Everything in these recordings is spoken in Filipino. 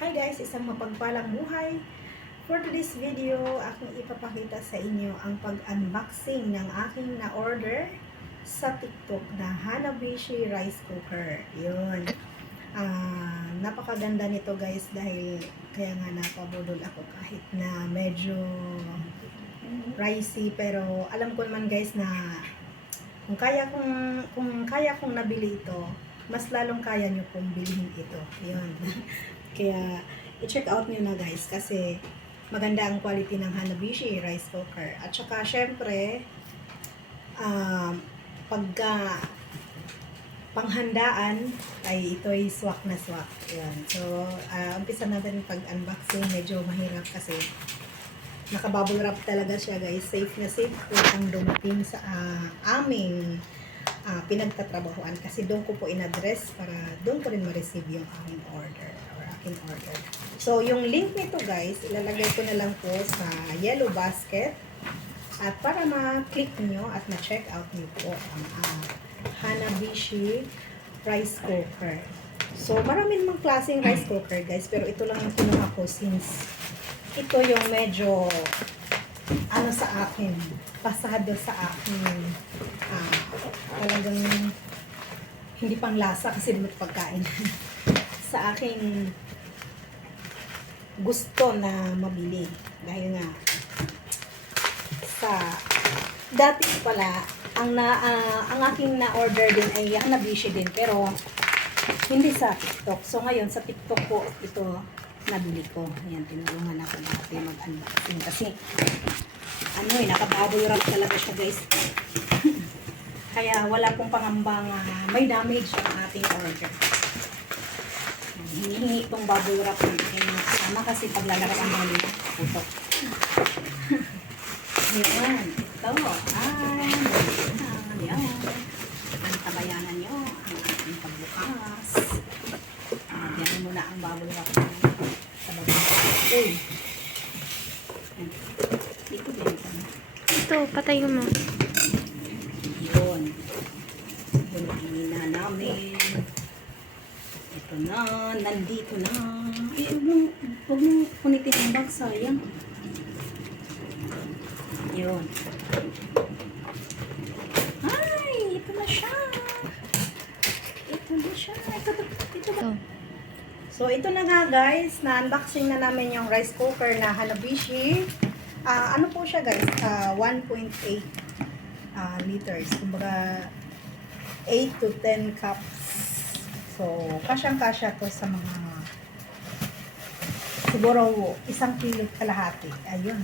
Hi guys, isang mapagpalang buhay. For today's video, aking ipapakita sa inyo ang pag-unboxing ng aking na-order sa TikTok na Hanabishi rice cooker. Yun. Napakaganda nito guys dahil kaya nga napabudol ako kahit na medyo pricey, pero alam ko naman guys na kung kaya kong nabili ito, mas lalong kaya nyo pong bilhin ito. Yun. Kaya, i-check out nyo na guys kasi maganda ang quality ng Hanabishi rice cooker. At saka, syempre, pagka panghandaan, ay ito'y swak na swak. Yan. So, umpisa natin pag-unboxing. Medyo mahirap kasi nakabubble wrap talaga siya guys. Safe na safe po ang dumating sa aming pinagtatrabahuan. Kasi doon ko po in-address para doon ko rin ma-receive yung aming order. So, yung link nito guys, ilalagay ko na lang po sa yellow basket. At para ma-click nyo at ma-check out nyo po ang Hanabishi rice cooker. So, marami namang klaseng rice cooker guys, pero ito lang yung kinuha ko since ito yung medyo sa akin, pasado sa akin, talagang hindi pang lasa kasi lumot pagkain. Sa akin gusto na mabili dahil nga sa dati pala ang aking na-order din ay Hanabishi din pero hindi sa TikTok. So ngayon sa TikTok ko ito nabili ko. Ayan, tinulungan ako dati mag-unboxing kasi naka-bubble wrap talaga siya guys. Kaya wala pong pangambang may damage ang ating order. Hinihingi itong bubble wrap natin kasama kasi paglalaro ang mga putok. Yan, ito. Yan. Ang tabayanan nyo ang ating pagbukas. Diyan muna ang bubble wrap sa baba. Uy. Dito din ito. Ito, patayin mo. Yun. Bunagin na namin. Ito na, nandito na. Huwag mo punitin ang bag, sayang. Yun. Ay, ito na siya. Ito na siya. Ito ba? So, ito na nga guys, na-unboxing na namin yung rice cooker na Hanabishi. Ano po siya guys? 1.8 liters. Kumbaga, 8 to 10 cups. So, kasyang-kasya to sa mga siguro 1 kilo kalahati. Ayun.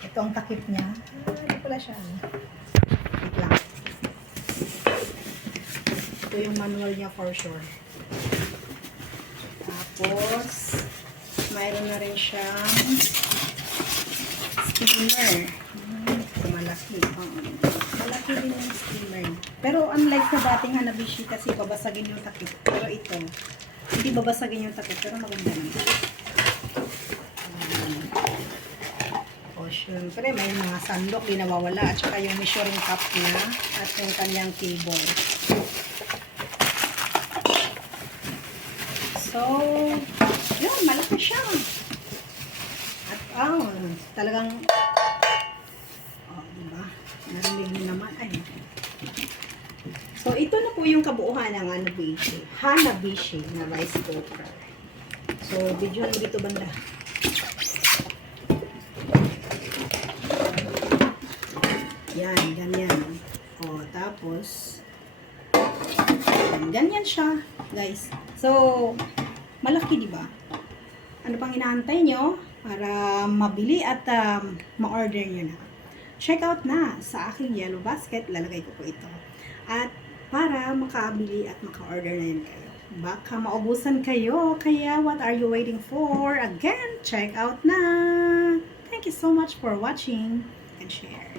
Ito ang takip niya. Ito pala siya. Wait lang. Ito yung manual niya for sure. Tapos, mayroon na rin siyang steamer. Malaki. Malaki din yung steamer. Pero unlike sa dating Hanabishi kasi babasagin yung takip. Pero ito, hindi babasagin yung takip. Pero maganda naman. O, syempre, may mga sandok, di nawawala. At saka yung measuring cup niya at yung kanyang cable. So, yun, malaki siya. At, talagang, diba? Narinig niyo naman. Ay. So, ito na po yung kabuuan ng Hanabishi na rice cooker. So, videohan mo dito banda. Yan, ganyan. O, tapos, ganyan siya, guys. So, malaki, di ba? Ano pang inaantay nyo para mabili at ma-order nyo na? Check out na sa aking yellow basket. Lalagay ko po ito. At para makabili at maka-order na yun kayo. Baka maubusan kayo. Kaya what are you waiting for? Again, check out na! Thank you so much for watching and share.